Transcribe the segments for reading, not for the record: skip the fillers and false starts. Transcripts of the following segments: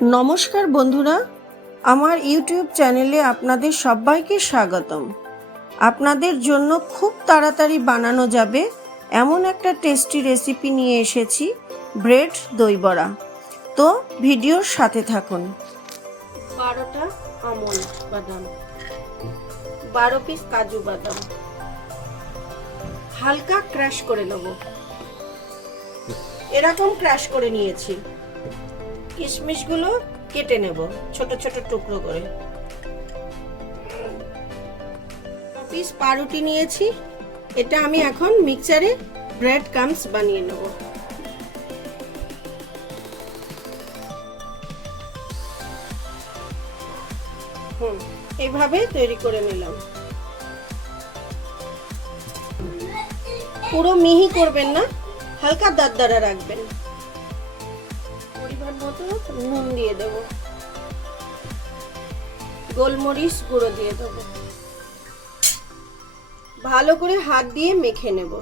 নমস্কার বন্ধুরা, আমার ইউটিউব চ্যানেলে আপনাদের সবাইকে স্বাগতম। আপনাদের জন্য খুব তাড়াতাড়ি বানানো যাবে এমন একটা টেস্টি রেসিপি নিয়ে এসেছি, ব্রেড দই বড়া। তো ভিডিওর সাথে থাকুন। 12টা আমন্ড বাদাম, 12 পিস কাজু বাদাম হালকা ক্রাশ করে নেব। এরকম ক্রাশ করে নিয়েছি। কিশমিশগুলো কেটে নেব ছোট ছোট টুকরো করে। পিস পাউরুটি নিয়েছি, এটা আমি এখন মিক্সারে ব্রেড ক্রাম্বস বানিয়ে নেব। এইভাবে তৈরি করে নিলাম। পুরো মিহি করবেন না, হালকা দারদারা রাখবেন। পরিমাণ মতো নুন দিয়ে দেব, গোলমরিচ গুঁড়ো দিয়ে দেব। ভালো করে হাত দিয়ে মেখে নেব।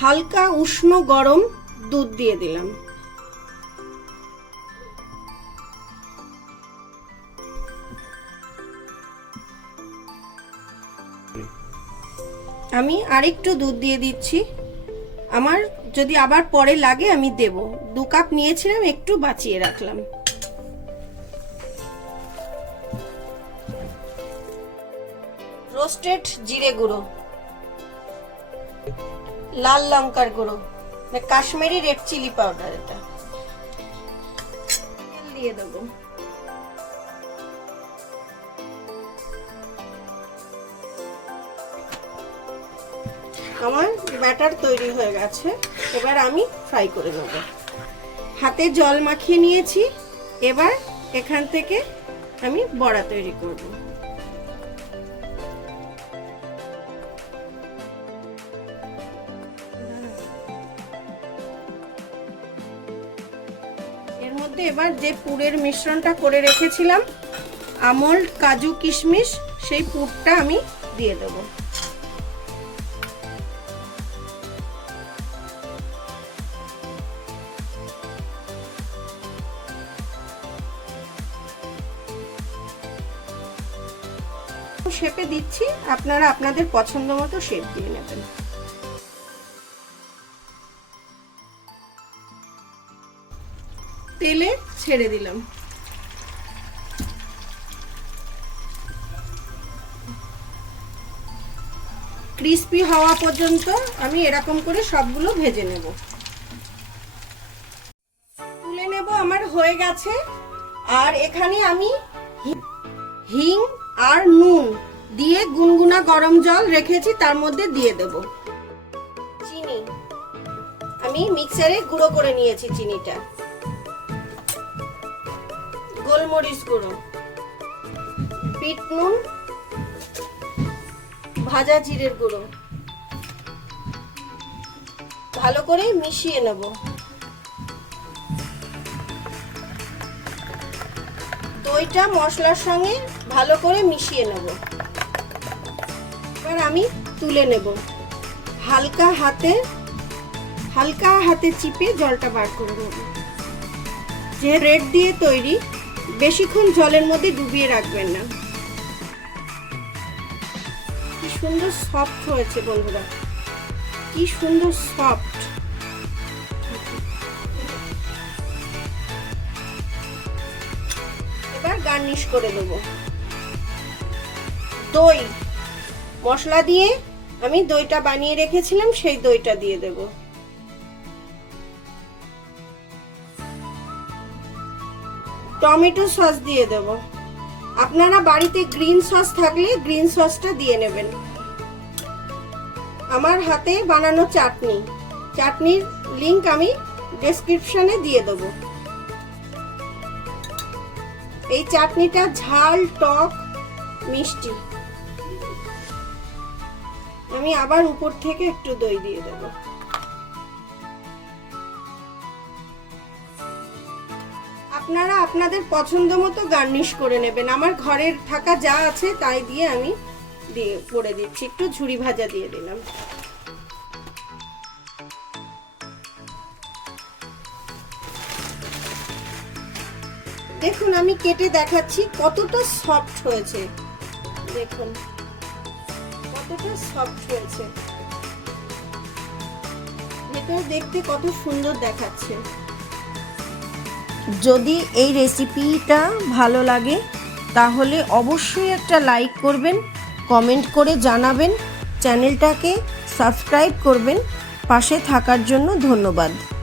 হালকা উষ্ণ গরম দুধ দিয়ে দিলাম। আমি আরেকটু দুধ দিয়ে দিচ্ছি, আমার যদি আবার পরে লাগে আমি দেব। 2 কাপ নিয়েছিলাম, একটু বাঁচিয়ে রাখলাম। রোস্টেড জিরে গুঁড়ো, লাল লঙ্কার গুঁড়ো, কাশ্মীরি রেড চিলি পাউডার, এটা দিয়ে দেব। আমার ব্যাটার তৈরি হয়ে গেছে, এবার আমি ফ্রাই করে নেব। হাতে জল মাখিয়ে নিয়েছি, এবার এখান থেকে আমি বড়া তৈরি করব। এর মধ্যে এবার যে পুরের মিশ্রণটা করে রেখেছিলাম, আমন্ড কাজু কিশমিশ, সেই পুরটা আমি দিয়ে দেব। শেপে দিচ্ছি, আপনারা আপনাদের পছন্দ মতো শেপ দিয়ে নেবেন। তেলে ছেড়ে দিলাম। ক্রিস্পি হওয়া পর্যন্ত আমি এরকম করে সবগুলো ভেজে নেব। তুলে নেব, আমার হয়ে গেছে। আর এখানে আমি হিং আর নুন দিয়ে গুনগুনা গরম জল রেখেছি, তার মধ্যে দিয়ে দেব। চিনি আমি মিক্সারে গুঁড়ো করে নিয়েছি, চিনিটা। গোলমরিচ গুঁড়ো, বিট নুন, ভাজা জিরের গুঁড়ো, ভালো করে মিশিয়ে নেব। দইটা মশলার সঙ্গে ভালো করে মিশিয়ে নেব। এবার আমি তুলে নেব। হালকা হাতে চিপে জলটা বার করে নেব। যে ব্রেড দিয়ে তৈরি, বেশিক্ষণ জলের মধ্যে ডুবিয়ে রাখবেন না। কি সুন্দর সফট হয়েছে বন্ধুরা, কি সুন্দর সফট। এবার গার্নিশ করে দেব। দই মশলা দিয়ে আমি দইটা বানিয়ে রেখেছিলাম, সেই দইটা দিয়ে দেব। টমেটো সস দিয়ে দেব। আপনারা বাড়িতে গ্রিন সস থাকলে গ্রিন সসটা দিয়ে নেবেন। আমার হাতে বানানো চাটনির লিংক আমি ডেসক্রিপশনে দিয়ে দেব। এই চাটনিটা ঝাল, টক, মিষ্টি। আমি আবার উপর থেকে একটু দই দিয়ে দেব। আপনারা আপনাদের পছন্দ মতো গার্নিশ করে নেবেন। আমার ঘরের থাকা যা আছে তাই দিয়ে আমি করে দিচ্ছি। একটু ঝুরি ভাজা দিয়ে দিলাম। দেখুন আমি কেটে দেখাচ্ছি কতটা সফট হয়েছে। দেখুন কতটা সফট হয়েছে, ভেতরে দেখতে কত সুন্দর দেখাচ্ছে। যদি এই রেসিপিটা ভালো লাগে তাহলে অবশ্যই একটা লাইক করবেন, কমেন্ট করে জানাবেন, চ্যানেলটাকে সাবস্ক্রাইব করবেন। পাশে থাকার জন্য ধন্যবাদ।